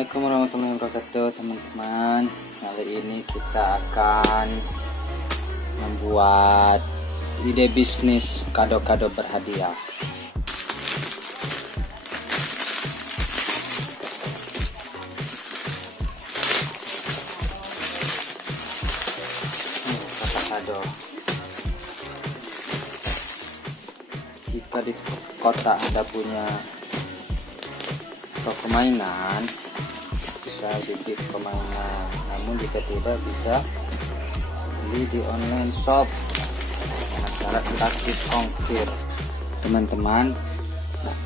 Assalamualaikum warahmatullahi wabarakatuh teman-teman. Kali ini kita akan membuat ide bisnis kado-kado berhadiah. Kado. Jika di kota Anda punya toko mainan, bisa bikin permainan. Namun jika tidak, bisa beli di online shop dengan cara gratis ongkir teman-teman. Nah,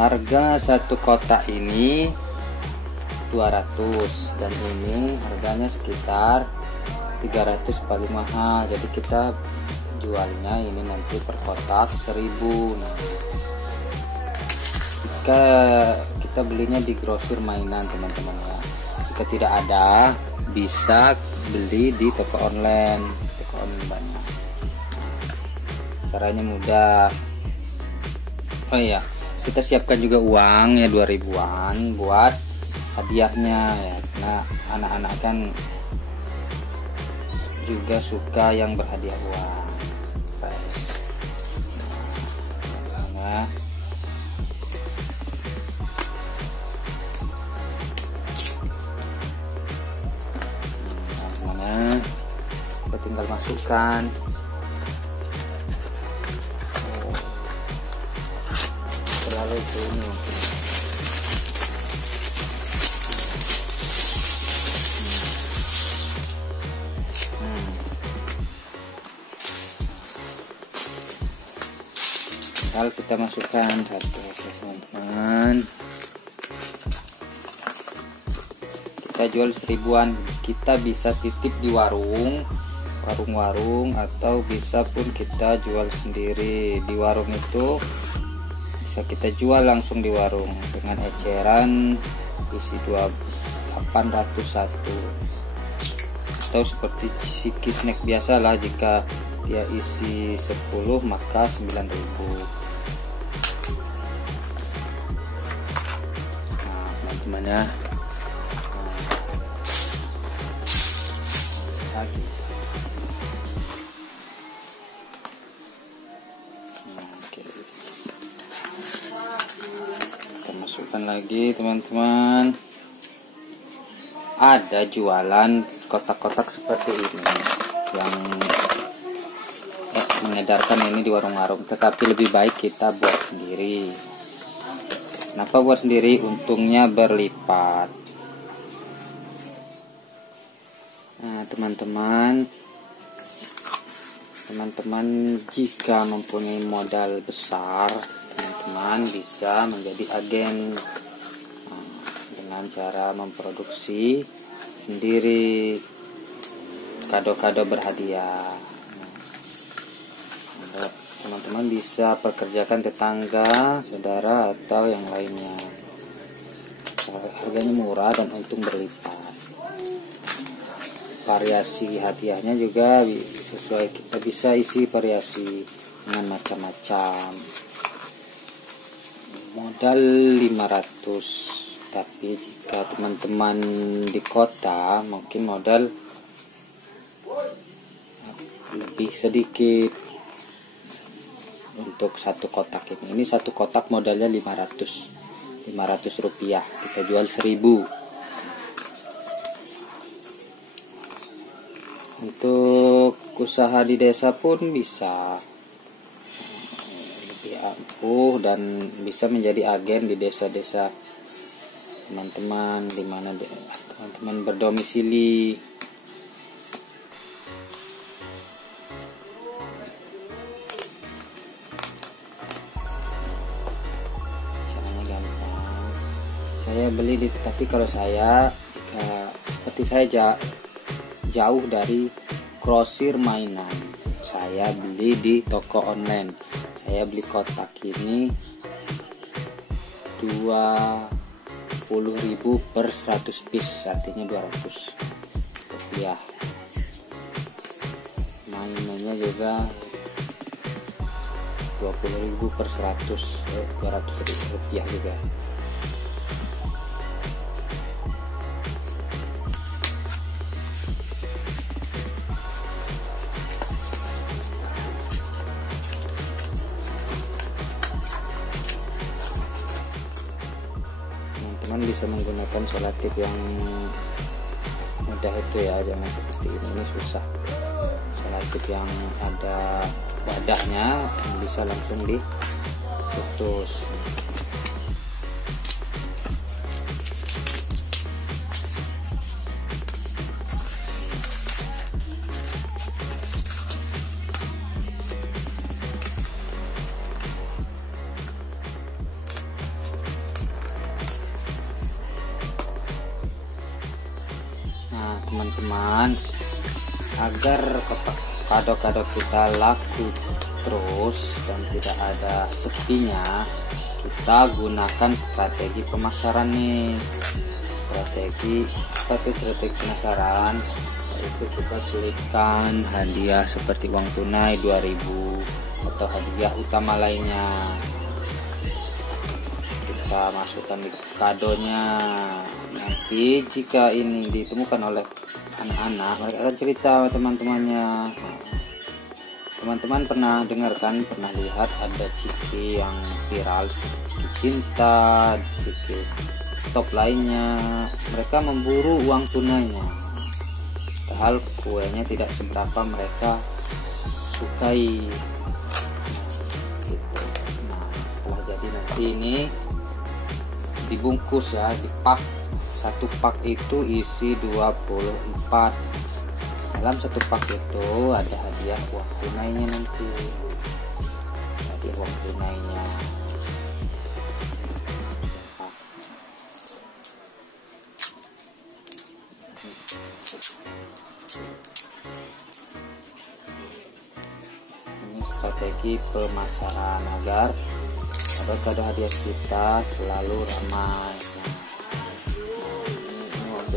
harga satu kotak ini 200 dan ini harganya sekitar 300 paling mahal. Jadi kita jualnya ini nanti per kotak 1000. Nah, jika kita belinya di grosir mainan teman-teman ya. Jika tidak ada, bisa beli di toko online banyak. Caranya mudah. Oh iya, kita siapkan juga uang ya 2000-an buat hadiahnya ya. Nah, anak-anak kan juga suka yang berhadiah uang. Nah, kita tinggal masukkan. Terlalu ini tinggal kita masukkan satu teman-teman. Kita jual 1000-an. Kita bisa titip di warung atau bisa pun kita jual sendiri di warung. Itu bisa kita jual langsung di warung dengan eceran isi 801 atau seperti Chiki snack biasa lah. Jika dia isi 10 maka 9000. Nah teman-teman ya, lagi kita masukkan lagi teman-teman. Ada jualan kotak-kotak seperti ini yang mengedarkan ini di warung-warung, tetapi lebih baik kita buat sendiri. Kenapa buat sendiri? Untungnya berlipat. Nah teman-teman jika mempunyai modal besar, teman-teman bisa menjadi agen dengan cara memproduksi sendiri kado-kado berhadiah. Teman-teman bisa pekerjakan tetangga, saudara atau yang lainnya. Harganya murah dan untung berlipat. Variasi hadiahnya juga sesuai, kita bisa isi variasi dengan macam-macam. Modal 500, tapi jika teman-teman di kota mungkin modal lebih sedikit. Untuk satu kotak ini satu kotak modalnya 500 rupiah, kita jual 1000. Untuk usaha di desa pun bisa lebih ampuh dan bisa menjadi agen di desa-desa teman-teman, di mana teman-teman berdomisili. Caranya gampang. Saya beli tapi kalau saya seperti saya jauh dari grosir mainan, saya beli di toko online. Saya beli kotak ini 20.000 per 100 piece, artinya 200 rupiah. Mainannya juga 20.000 per 100, 200 rupiah juga. bisa menggunakan selotip yang mudah itu ya, jangan seperti ini susah. Selotip yang ada wadahnya yang bisa langsung diputus. Nah teman-teman, agar kado-kado kita laku terus dan tidak ada sepinya, kita gunakan strategi pemasaran nih. Strategi pemasaran yaitu kita selipkan hadiah seperti uang tunai 2000 atau hadiah utama lainnya. Kita masukkan di kadonya. Nanti jika ini ditemukan oleh anak-anak, mereka akan cerita teman-temannya. Teman-teman pernah dengarkan, pernah lihat ada ciki yang viral seperti ciki cinta, ciki top lainnya. Mereka memburu uang tunainya, padahal kuenya tidak seberapa mereka sukai. Nah setelah jadi nanti ini dibungkus ya, dipak. Satu pak itu isi 24. Dalam satu pak itu ada hadiah uang tunainya nanti. Hadiah uang tunainya. Ini strategi pemasaran agar kado hadiah kita selalu ramai.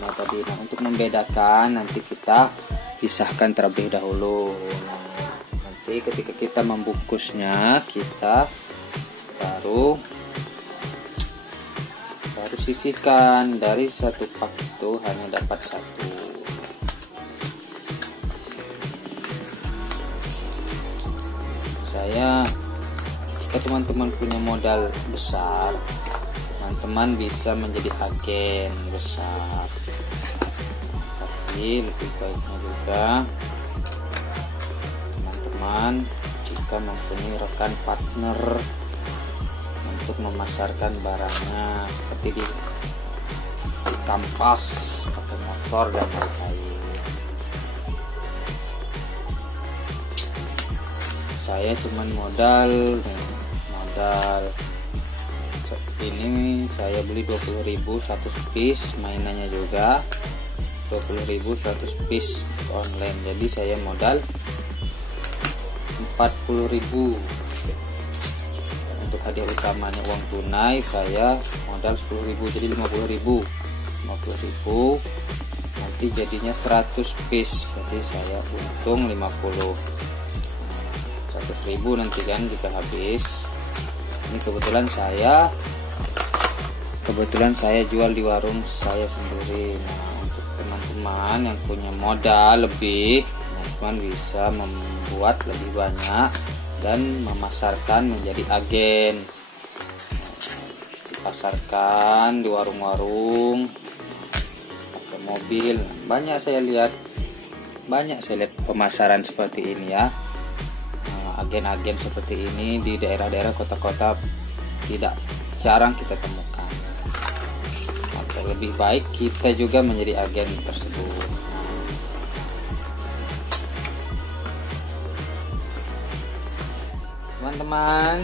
Nah, untuk membedakan nanti kita pisahkan terlebih dahulu. Nah, nanti ketika kita membungkusnya, kita baru sisihkan. Dari satu pak itu hanya dapat satu. Jika teman-teman punya modal besar, teman-teman bisa menjadi agen besar. Tapi lebih baiknya juga teman-teman jika mempunyai rekan partner untuk memasarkan barangnya, seperti di kampas, pakai motor dan lain-lain. Saya cuman modal ini saya beli 20.000 1 piece, mainannya juga 20.000 1 piece online. Jadi saya modal 40.000. Untuk hadiah utamanya uang tunai saya modal 10.000, jadi 50.000. Nanti jadinya 100 piece, jadi saya untung 100.000 nanti kan jika habis. Ini kebetulan saya jual di warung saya sendiri. Nah, untuk teman-teman yang punya modal lebih, teman-teman bisa membuat lebih banyak dan memasarkan menjadi agen. Dipasarkan di warung-warung, pakai mobil. Banyak saya lihat pemasaran seperti ini ya. Agen-agen seperti ini di daerah-daerah kota-kota tidak jarang kita temukan. Maka lebih baik kita juga menjadi agen tersebut. Teman-teman,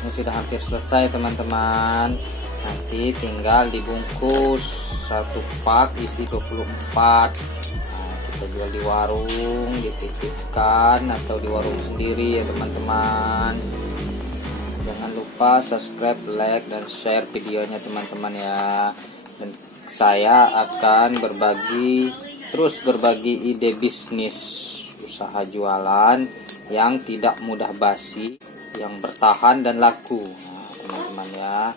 ini sudah hampir selesai teman-teman. Nanti tinggal dibungkus satu pak isi 24. Jual di warung, dititipkan atau di warung sendiri ya teman-teman. Jangan lupa subscribe, like, dan share videonya teman-teman ya. Dan saya akan terus berbagi ide bisnis usaha jualan yang tidak mudah basi, yang bertahan dan laku. Nah, teman-teman ya.